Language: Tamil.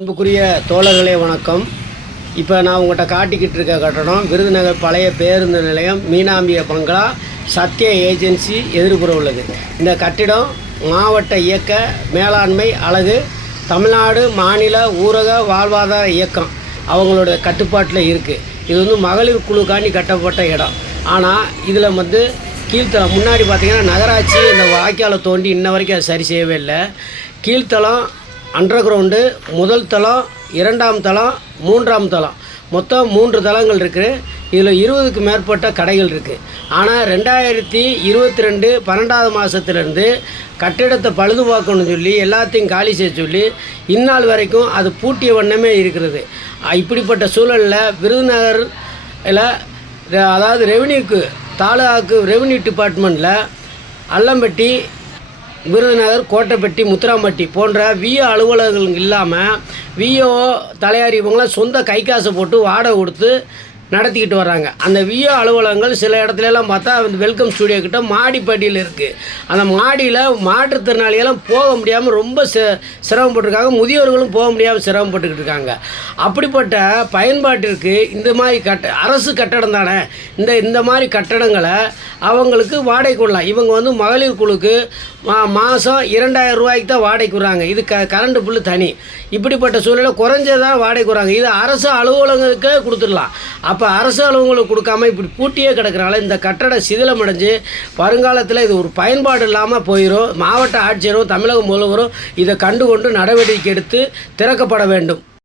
அன்புக்குரிய தோழர்களே வணக்கம். இப்போ நான் உங்கள்கிட்ட காட்டிக்கிட்டு இருக்க கட்டடம் விருதுநகர் பழைய பேருந்து நிலையம் மீனாம்பிய பங்களா சத்யா ஏஜென்சி எதிர்ப்புற உள்ளது. இந்த கட்டிடம் மாவட்ட இயக்க மேலாண்மை அலகு தமிழ்நாடு மாநில ஊரக வாழ்வாதார இயக்கம் அவங்களோட கட்டுப்பாட்டில் இருக்குது. இது மகளிர் குழுக்காண்டி கட்டப்பட்ட இடம். ஆனால் இதில் கீழ்த்தளம் முன்னாடி பார்த்திங்கன்னா நகராட்சி இந்த வாய்க்காலை தோண்டி இன்ன வரைக்கும் அது சரி செய்யவே இல்லை. கீழ்த்தளம் அண்டர் கிரவுண்டு, முதல் தளம், இரண்டாம் தளம், மூன்றாம் தளம், மொத்தம் 3 தளங்கள் இருக்குது. இதில் 20க்கு மேற்பட்ட கடைகள் இருக்குது. ஆனால் 2022 12வது மாதத்துலேருந்து கட்டிடத்தை பழுதுபார்க்கணும்னு சொல்லி எல்லாத்தையும் காலி செய்ய சொல்லி இந்நாள் வரைக்கும் அது பூட்டிய வண்ணமே இருக்கிறது. இப்படிப்பட்ட சூழலில் விருதுநகரில் அதாவது ரெவென்யூக்கு தாலுகாவுக்கு ரெவென்யூ டிபார்ட்மெண்ட்டில் அல்லம்பட்டி, விருதுநகர், கோட்டைப்பட்டி, முத்துராம்பட்டி போன்ற விஓ அலுவலகங்கள் இல்லாமல் விஓ தலையாரி இவங்களாம் சொந்த கை காசை போட்டு வாடகை கொடுத்து நடத்திக்கிட்டு வர்றாங்க. அந்த விஓ அலுவலகங்கள் சில இடத்துலலாம் பார்த்தா அந்த வெல்கம் ஸ்டூடியோ கிட்ட மாடிப்பட்டியில் இருக்குது. அந்த மாடியில் மாற்றுத்திறனாளியெல்லாம் போக முடியாமல் ரொம்ப சிரமப்பட்டுருக்காங்க. முதியோர்களும் போக முடியாமல் சிரமப்பட்டுக்கிட்டு இருக்காங்க. அப்படிப்பட்ட பயன்பாட்டிற்கு இந்த மாதிரி அரசு கட்டடம் தானே, இந்த மாதிரி கட்டடங்களை அவங்களுக்கு வாடகை கொள்ளலாம். இவங்க மகளிர் குழுக்கு மாதம் 2000 ரூபாய்க்கு தான் வாடகைக்கு விட்றாங்க. இது கரண்ட் பில்லு தனி. இப்படிப்பட்ட சூழ்நிலை குறைஞ்சதான் வாடகைக்கு விட்றாங்க. இது அரசு அலுவலகங்களுக்கே கொடுத்துடலாம். அப்போ அரசு அலுவலகங்களுக்கு கொடுக்காம இப்படி பூட்டியே கிடக்கிறனால இந்த கட்டடம் சிதிலமடைஞ்சு வருங்காலத்தில் இது ஒரு பயன்பாடு இல்லாமல் போயிடும். மாவட்ட ஆட்சியரும் தமிழக முதல்வரும் இதை கண்டுகொண்டு நடவடிக்கை எடுத்து திறக்கப்பட வேண்டும்.